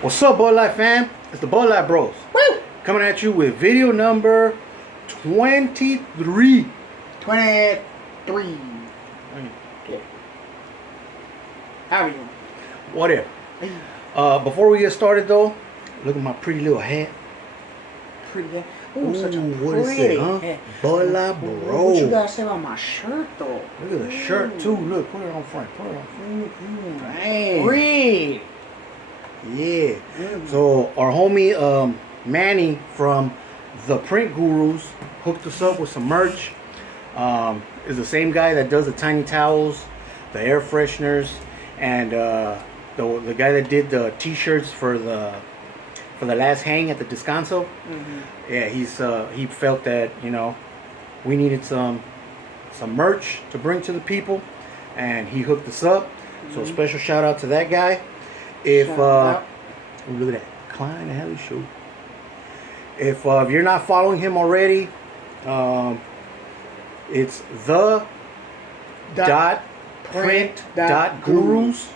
What's up, Bud Light fam? It's the Bud Light Bros. Woo! Coming at you with video number 23. 23. Okay. How are you? Whatever. Before we get started though, look at my pretty little hat. Pretty good. Ooh, such a what pretty is it, huh? hat. Bud Light Bros. What you gotta say about my shirt though? Look at the shirt too. Look, put it on front. Put it on front. Dang. Read. Yeah. So our homie Manny from the Print Gurus hooked us up with some merch. Is the same guy that does the tiny towels, the air fresheners, and the guy that did the t-shirts for the last hang at the Descanso. Yeah, he felt that we needed some merch to bring to the people, and he hooked us up. So special shout out to that guy. If look at that Klein Alley show. If you're not following him already, it's the print.gurus,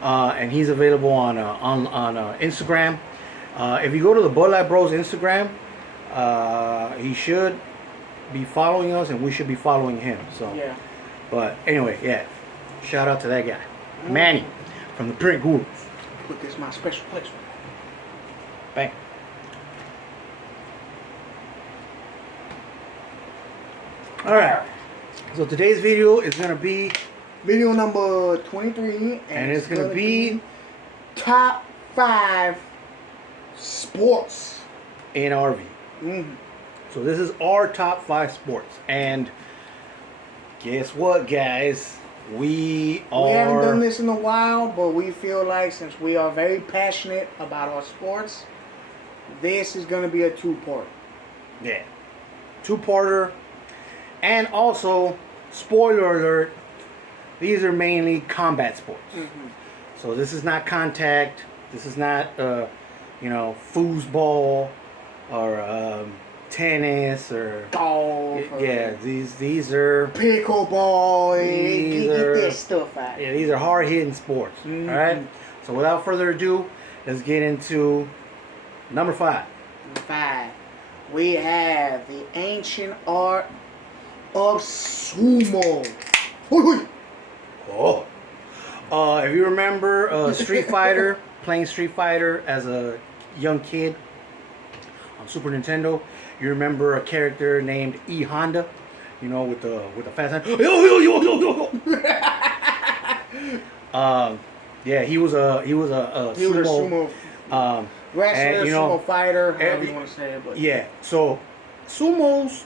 and he's available on Instagram. If you go to the Bud Light Bros Instagram, he should be following us, and we should be following him. So Yeah. But anyway, yeah, shout out to that guy, Manny from the Print Gurus. Put this in my special place. Bang. All right. So today's video is gonna be, Video number 23, and it's gonna be top 5 sports. in RV. So this is our top 5 sports, and guess what, guys? We haven't done this in a while, but we feel like since we are very passionate about our sports, this is going to be a two-part. Yeah, two-parter, and also spoiler alert: these are mainly combat sports. So this is not contact. This is not foosball or tennis or Golf. yeah. These are Pickleball. These Get are- this stuff out. Yeah, these are hard-hitting sports. All right. So without further ado, let's get into number 5. 5. We have the ancient art of sumo. Hui, hui. Oh. If you remember Street Fighter, playing Street Fighter as a young kid on Super Nintendo, you remember a character named E Honda, with the fast hand. Yeah, he was a sumo. Wrestler, and, sumo fighter, however you want to say it. But Yeah, so sumos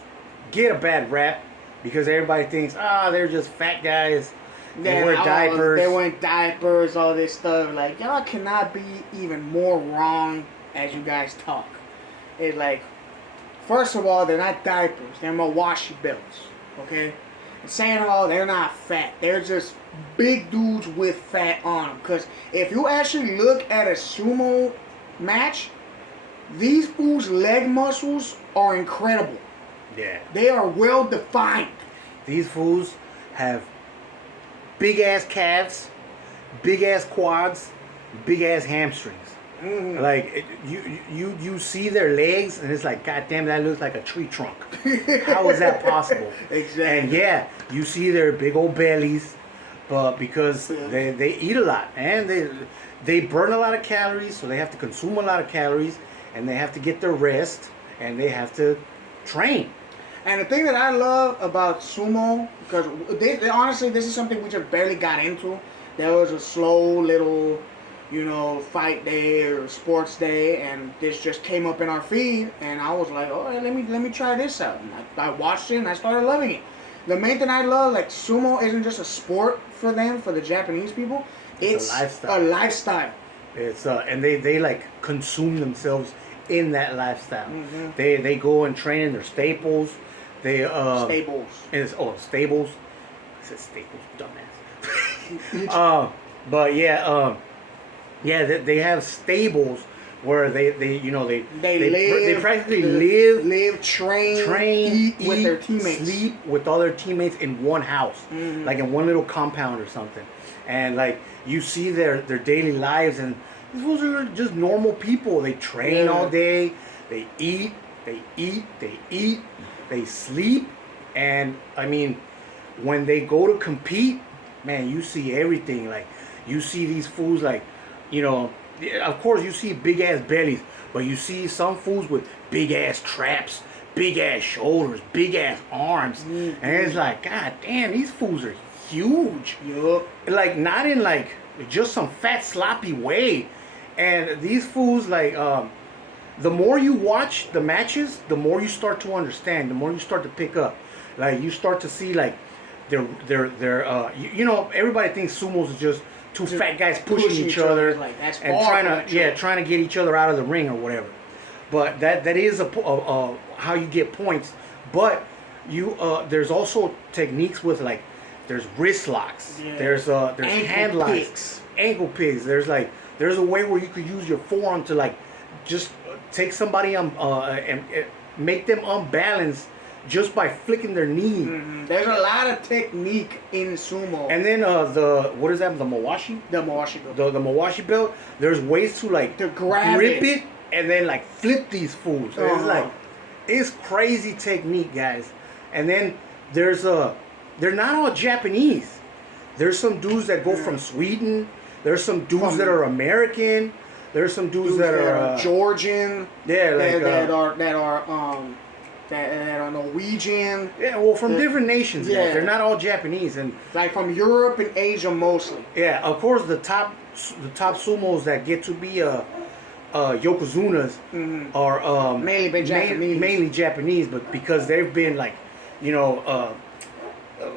get a bad rap because everybody thinks, they're just fat guys. They wear diapers. They wear diapers, all this stuff. Like, y'all cannot be even more wrong as you guys talk. It's like, first of all, they're not diapers. They're Mawashi belts. Okay? And saying all, they're not fat. They're just big dudes with fat on them. Because if you actually look at a sumo match, these fools' leg muscles are incredible. Yeah. They are well defined. These fools have big ass calves, big ass quads, big ass hamstrings. Like you see their legs, and it's like, God damn, that looks like a tree trunk. How is that possible? Exactly. And yeah, you see their big old bellies, but because they eat a lot and they burn a lot of calories, so they have to consume a lot of calories, and they have to get their rest, and they have to train. And the thing that I love about sumo, because they honestly, this is something we just barely got into. There was a slow little, fight day or sports day, and this just came up in our feed, and I was like, oh, let me try this out. And I watched it, and I started loving it. The main thing I love, like, sumo isn't just a sport for them, for the Japanese people. It's a lifestyle. It's and they like consume themselves in that lifestyle. They go and train in their staples. They Stables. Stables. I said staples, dumbass. But yeah, they have stables where they practically live, train, eat, with their teammates, sleep with all their teammates in one house, like in one little compound or something. And like you see their daily lives, and These fools are just normal people. They train all day. They eat. They sleep. And I mean, when they go to compete, man, you see everything. Like, you see these fools, like, you know, of course you see big ass bellies, but you see some fools with big ass traps, big ass shoulders, big ass arms, and it's like, god damn, these fools are huge. Yup. Like, not in like just some fat sloppy way. And these fools, like, the more you watch the matches, the more you start to understand, the more you start to pick up. Like, you start to see, like, you know, everybody thinks sumos is just two fat guys pushing each other like, that's and trying to get each other out of the ring or whatever. But that is a how you get points. But you there's also techniques with, like, there's wrist locks, there's hand locks, ankle picks. There's a way where you could use your forearm to, like, just take somebody and make them unbalanced just by flicking their knee. There's a lot of technique in sumo. And then what is that? The Mawashi? The Mawashi belt. The Mawashi belt. There's ways to, like, to grip it and then, like, flip these fools. So it's like, it's crazy technique, guys. And then there's they're not all Japanese. There's some dudes that go from Sweden. There's some dudes that are American. There's some dudes that are Georgian. Yeah, like that are Norwegian. Yeah, well, from different nations. Yeah, they're not all Japanese, and like from Europe and Asia mostly. Yeah, of course, the top sumos that get to be yokozunas are mainly Japanese, but because they've been, like, you know,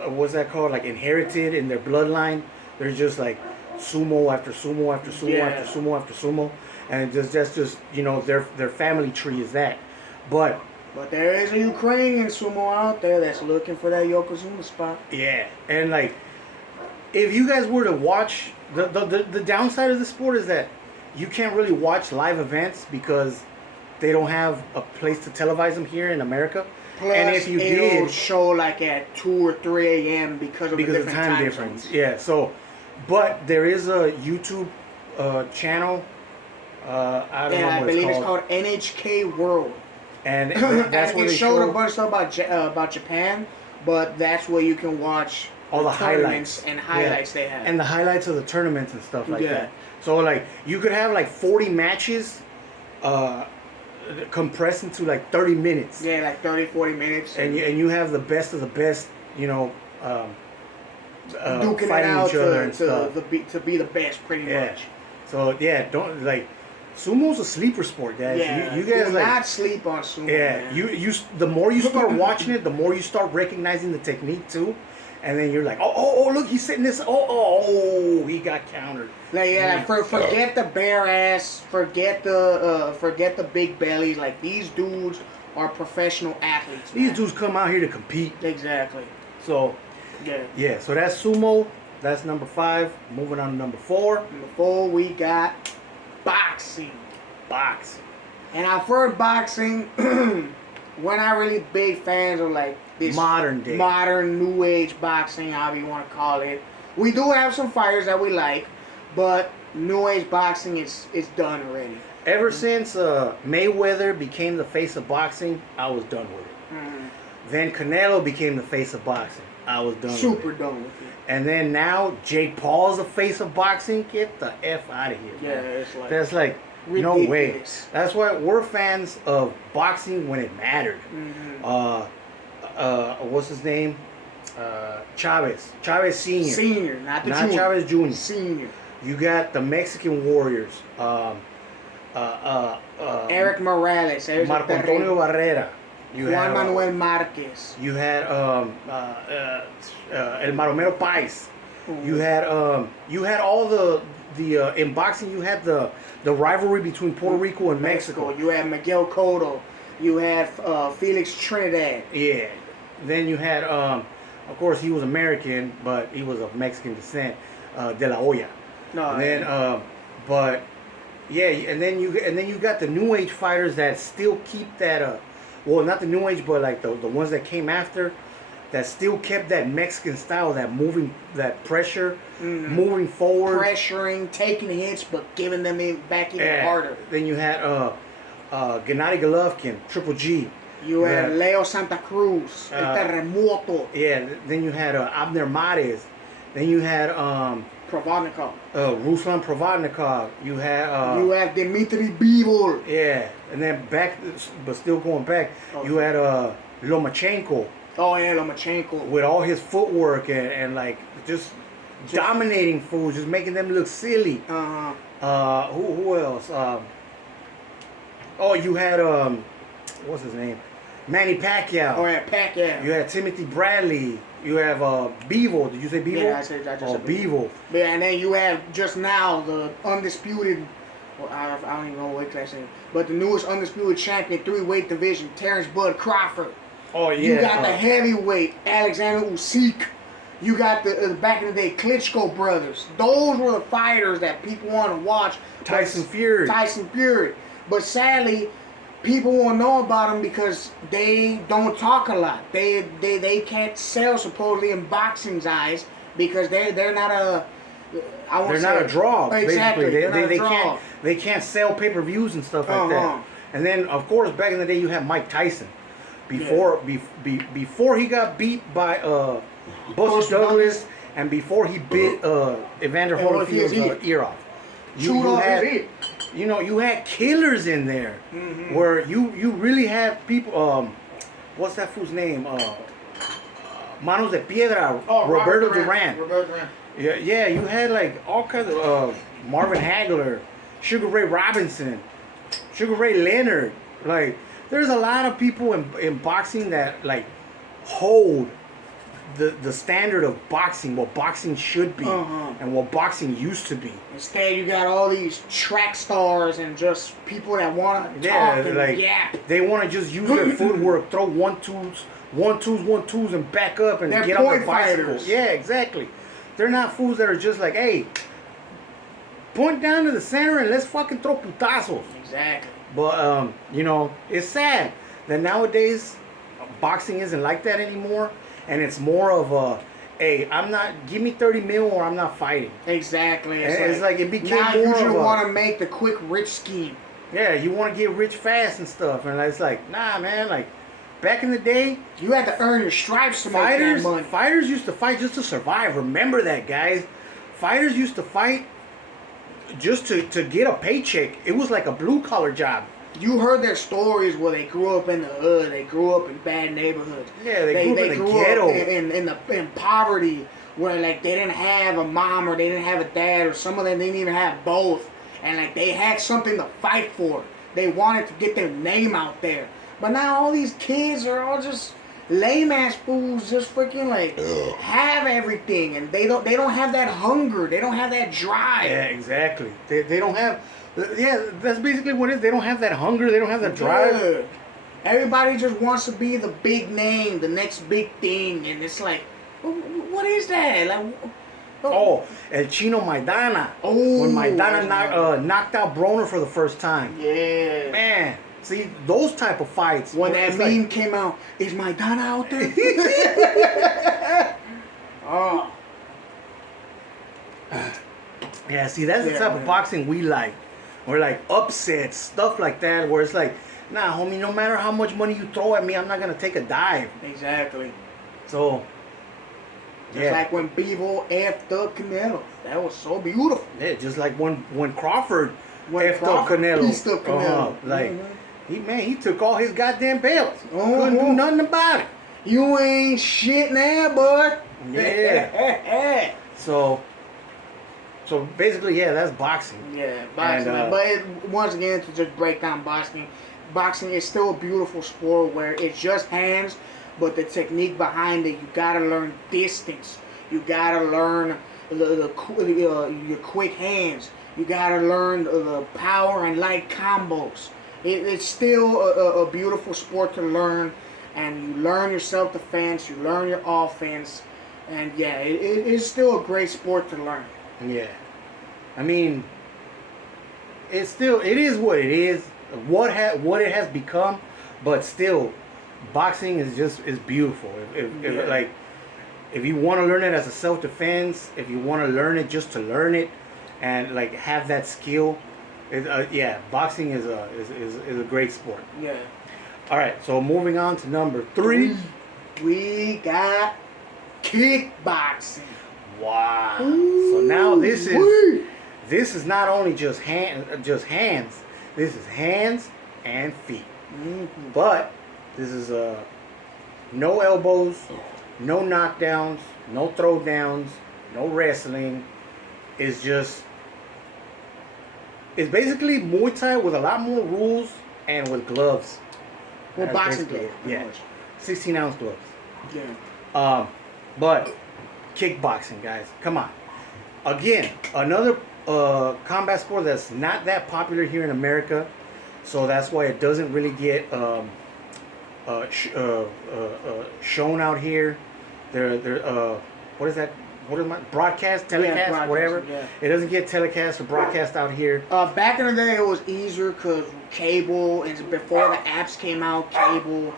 what's that called? Like, inherited in their bloodline. They're just like sumo after sumo after sumo after sumo after sumo, and that's just, you know, their family tree is that, But there is a Ukrainian sumo out there that's looking for that Yokozuna spot. Yeah, and, like, if you guys were to watch, the downside of the sport is that you can't really watch live events because they don't have a place to televise them here in America. Plus, and if you it'll show like at 2 or 3 a.m. because of the time difference. Zones. Yeah, so, but there is a YouTube channel. I don't know what I believe it's called NHK World. And that's where they showed a bunch of stuff about Japan, but that's where you can watch all the highlights and highlights they have. And the highlights of the tournaments and stuff like that. So, like, you could have like 40 matches compressed into like 30 minutes. Yeah, like 30, 40 minutes. And you have the best of the best, you know, duking fighting it out each other and stuff. To be the best, pretty much. So, yeah, don't, like, sumo's a sleeper sport, guys. Yeah, you guys, do like, not sleep on sumo. Yeah, man. you the more you start watching it, the more you start recognizing the technique too, and then you're like, oh, look, he's sitting this. Oh, he got countered. Like, forget the bare ass, forget the big bellies. Like, these dudes are professional athletes. These dudes come out here to compete. Exactly. So, yeah. So that's sumo. That's number 5. Moving on to number 4. Number 4, we got boxing. And I've heard boxing. We're not really big fans of, like, this modern new age boxing, however you want to call it. We do have some fighters that we like, but new age boxing is done already. Ever since Mayweather became the face of boxing, I was done with it. Then Canelo became the face of boxing. I was done Super with it. done with it. And then now Jake Paul's the face of boxing. Get the F out of here. Yeah, man. it's like... That's like... ridiculous. No way. That's why we're fans of boxing when it mattered. What's his name? Chavez Senior. Senior, not Junior. Chavez Junior. Senior. You got the Mexican Warriors. Eric Morales. Marco Antonio Barrera. Juan Manuel Marquez. You had El Maromero Pais. You had all the in boxing, you had the rivalry between Puerto Rico and Mexico. You had Miguel Cotto. You had Felix Trinidad. Yeah. Then you had, of course, he was American, but he was of Mexican descent. De La Hoya. No. And then, but yeah, and then you got the new age fighters that still keep that. Well, not the new age, but like the ones that came after. that still kept that Mexican style, that pressure, moving forward, pressuring, taking hits, but giving them back even harder. Then you had Gennady Golovkin, Triple G. You had Leo Santa Cruz, El Terremoto. Yeah. Then you had Abner Mares. Then you had Provodnikov. Ruslan Provodnikov. You had you had Dmitry Bivol. Yeah, and then back, but still going back, you had Lomachenko. Oh yeah, Lomachenko. With all his footwork and like just dominating fools, just making them look silly. Who else? You had what's his name? Manny Pacquiao. Oh yeah, Pacquiao. You had Timothy Bradley. You have Bivol. Did you say Bivol? Yeah, I said Bivol. Yeah, and then you have just now the undisputed. Well, I don't even know what weight class it is, but the newest undisputed champion, 3-weight division, Terrence Bud Crawford. Oh yeah. You got the heavyweight Alexander Usyk. You got the back in the day Klitschko brothers. Those were the fighters that people want to watch. Tyson Fury. But sadly, people won't know about them because they don't talk a lot. They can't sell supposedly in boxing's eyes because they're not a. They're not a draw. Exactly. Basically. They can't sell pay-per-views and stuff like that. And then of course back in the day you had Mike Tyson. Before he got beat by Buster Douglas and before he bit Evander Holyfield's ear off. You had killers in there where you really had people. What's that fool's name? Manos de Piedra. Roberto Duran. Yeah, you had like all kinds of Marvin Hagler, Sugar Ray Robinson, Sugar Ray Leonard. Like there's a lot of people in boxing that like hold the standard of boxing, what boxing should be, and what boxing used to be. Instead, you got all these track stars and just people that want to talk and yap. They want to just use their footwork, throw one twos, and back up and They're get on their bicycle. fighters. Yeah, exactly. They're not fools that are just like, hey, point down to the center and let's fucking throw putazos. Exactly. But it's sad that nowadays boxing isn't like that anymore. And it's more of a, hey, give me 30 mil or I'm not fighting. Exactly. It's like it became now more you just of want to make the quick rich scheme. Yeah, you want to get rich fast and stuff. And it's like, nah, man, like, back in the day, you had to earn your stripes to make that money. Fighters used to fight just to survive. Remember that, guys. Fighters used to fight just to get a paycheck. It was like a blue-collar job. You heard their stories where they grew up in the hood, they grew up in bad neighborhoods. Yeah, they grew up in the ghetto. In poverty, where like they didn't have a mom or they didn't have a dad, or some of them didn't even have both, and like they had something to fight for. They wanted to get their name out there. But now all these kids are all just lame ass fools, just freaking like have everything, and they don't have that hunger, they don't have that drive. Yeah, exactly. They don't have. Yeah, that's basically what it is. They don't have that hunger. They don't have that drive. Everybody just wants to be the big name, the next big thing, and it's like, what is that? Like, El Chino Maidana. When Maidana knocked out Broner for the first time. Yeah. Man, see those type of fights. When that meme came out, is Maidana out there? Yeah, see, that's the type of boxing we like. Or like upsets, stuff like that, where it's like, nah, homie, no matter how much money you throw at me, I'm not going to take a dive. Exactly. So, just like when Bivol effed up Canelo. That was so beautiful. Yeah, just like when Crawford effed up Canelo. Pieced up Canelo. He took all his goddamn belts. Couldn't do nothing about it. You ain't shit now, bud. Yeah. So basically, yeah, that's boxing. Yeah, boxing. But once again, to just break down boxing is still a beautiful sport where it's just hands, but the technique behind it, you gotta learn distance. You gotta learn your quick hands. You gotta learn the power and light combos. It's still a beautiful sport to learn, and you learn your self-defense, you learn your offense, and yeah, it is still a great sport to learn. Yeah, I mean, it is what it is, what it has become, but still, boxing is beautiful. If you want to learn it as a self defense, if you want to learn it just to learn it, and like have that skill, boxing is a great sport. Yeah. All right, so moving on to number 3. We got kickboxing. Wow. So now this is not only just hands. This is hands and feet. Mm-hmm. But this is no elbows, no knockdowns, no throwdowns, no wrestling. It's basically Muay Thai with a lot more rules and with gloves. Well, That's boxing basically gloves. it. Yeah, 16-ounce gloves. Yeah. But kickboxing, guys, come on. Again, another combat sport that's not that popular here in America, so that's why it doesn't really get shown out here. What is that? What is my broadcast, telecast, broadcast, whatever? yeah. It doesn't get telecast or broadcast out here. Back in the day, it was easier because cable, and before the apps came out, cable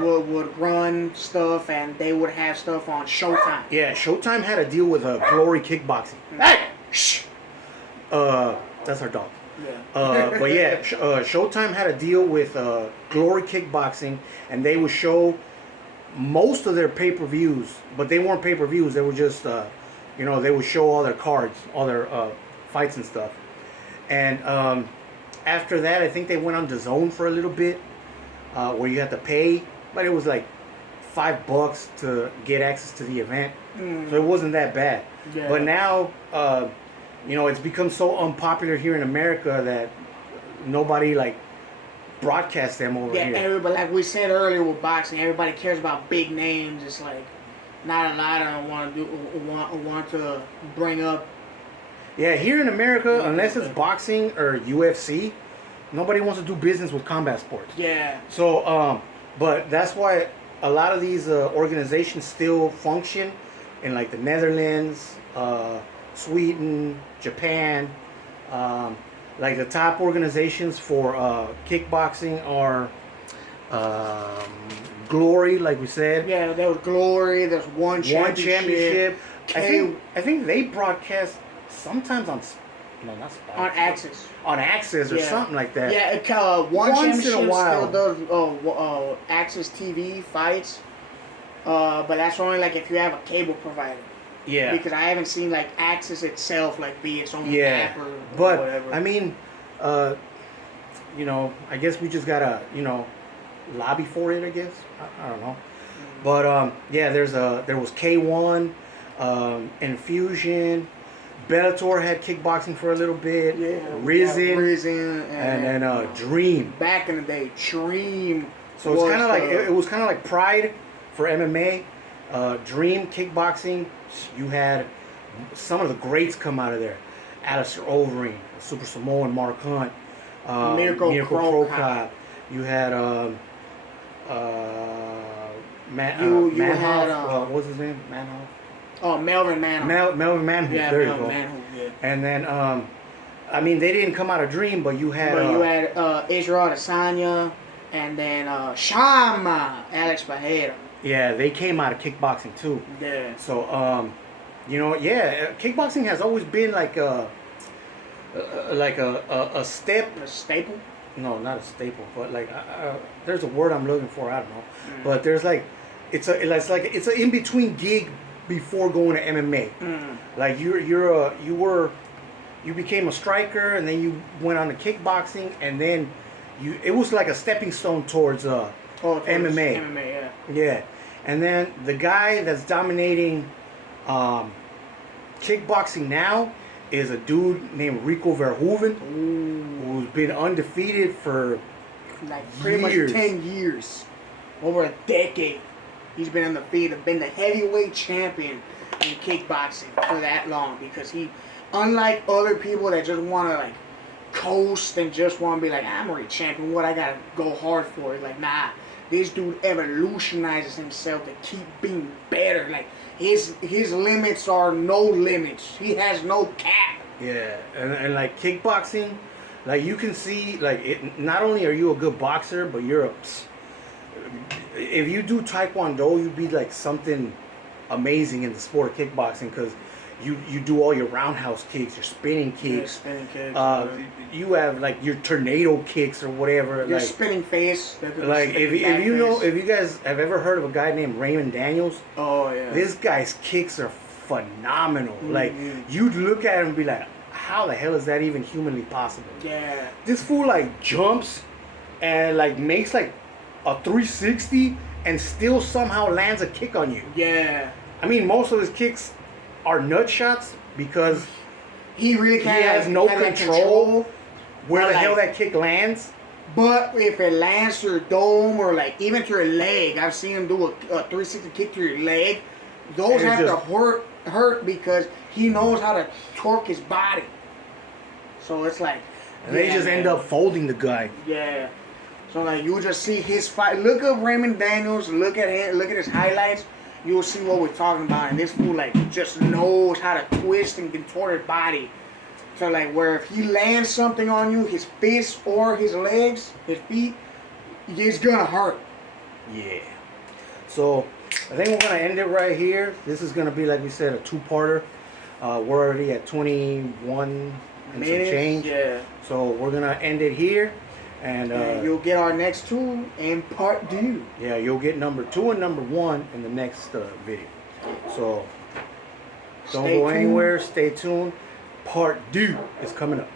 would run stuff, and they would have stuff on Showtime. Yeah, Showtime had to deal with Glory Kickboxing. Hey! Shh! That's our dog. Yeah. But yeah, Showtime had to deal with Glory Kickboxing, and they would show most of their pay-per-views, but they weren't pay-per-views. They were just, they would show all their cards, all their fights and stuff. And after that, I think they went on DAZN for a little bit, where you had to pay, but it was like $5 to get access to the event, so it wasn't that bad. Yeah. But now, it's become so unpopular here in America that nobody broadcasts them over Yeah, here. everybody, like we said earlier with boxing, everybody cares about big names. It's like not a lot of them want to bring up. Yeah, here in America, unless it's boxing or UFC, nobody wants to do business with combat sports. Yeah. So, but that's why a lot of these organizations still function in the Netherlands, Sweden, Japan. Like the top organizations for kickboxing are Glory, like we said. Yeah, there was Glory. There's one championship. I think they broadcast sometimes on not Spike. On Access. On Access or something like that. Yeah, one Once championship in a while. still does Access TV fights, but that's only if you have a cable provider. Yeah. Because I haven't seen Access itself be its own app or but whatever. I mean, I guess we just gotta lobby for it. I guess I don't know, but there was K1, Infusion, Bellator had kickboxing for a little bit. Yeah, Risen, and then Dream. Back in the day, Dream. So it's kind of it was kind of like Pride for MMA. Dream Kickboxing, you had some of the greats come out of there. Alistair Overeem, Super Samoan Mark Hunt, Mirko Cro Cop. You had what was his name? Manhoff. Oh, Melvin Manhoff. Melvin Manhoff. Yeah, there Melvin you go. Manhoff, yeah. And then, they didn't come out of Dream, but you had. But you had Israel Adesanya, and then Shama, Alex Bajeda. Yeah, they came out of kickboxing too. Yeah. So, kickboxing has always been like a step. A staple? No, not a staple, but there's a word I'm looking for. I don't know, but there's it's an in between gig before going to MMA. Like you became a striker, and then you went on to kickboxing, and then it was like a stepping stone towards MMA. MMA, yeah. Yeah, and then the guy that's dominating kickboxing now is a dude named Rico Verhoeven, who's been undefeated for pretty years. much 10 years. Over a decade. He's been undefeated, been the heavyweight champion in kickboxing for that long, because he, unlike other people that just want to coast and just want to be I'm already champion, what I gotta go hard for it. Nah, this dude evolutionizes himself to keep being better. His limits are no limits. He has no cap. Yeah, and kickboxing, you can see it. Not only are you a good boxer, but you're if you do Taekwondo, you'd be like something amazing in the sport of kickboxing because you do all your roundhouse kicks, your spinning kicks. Spinning kicks. You have like your tornado kicks or whatever. Your like spinning face. like if you know, if you guys have ever heard of a guy named Raymond Daniels, oh yeah, this guy's kicks are phenomenal. Mm-hmm. Like you'd look at him and be like, how the hell is that even humanly possible? yeah. This fool like jumps and like makes like a 360 and still somehow lands a kick on you. Yeah. I mean, most of his kicks are nut shots because he really he can't. has no control where the But, hell like, that kick lands. But if it lands to your dome or like even to your leg, I've seen him do a 360 kick to your leg. Those And have just- to hurt because he knows how to torque his body. So it's like, And they just end up folding the guy. yeah. So like you just see his fight. Look at Raymond Daniels. Look at him. Look at his highlights. You'll see what we're talking about. And this fool like just knows how to twist and contort his body. So like where if he lands something on you, his fist or his legs, his feet, it's gonna hurt. Yeah. So I think we're gonna end it right here. This is gonna be, like we said, a two-parter. We're already at 21 and some change. Yeah. So we're gonna end it here, and You'll get our next two in part 2. yeah, you'll get number 2 and number 1 in the next video. So don't Stay go tuned. anywhere. Stay tuned. Part 2 is coming up.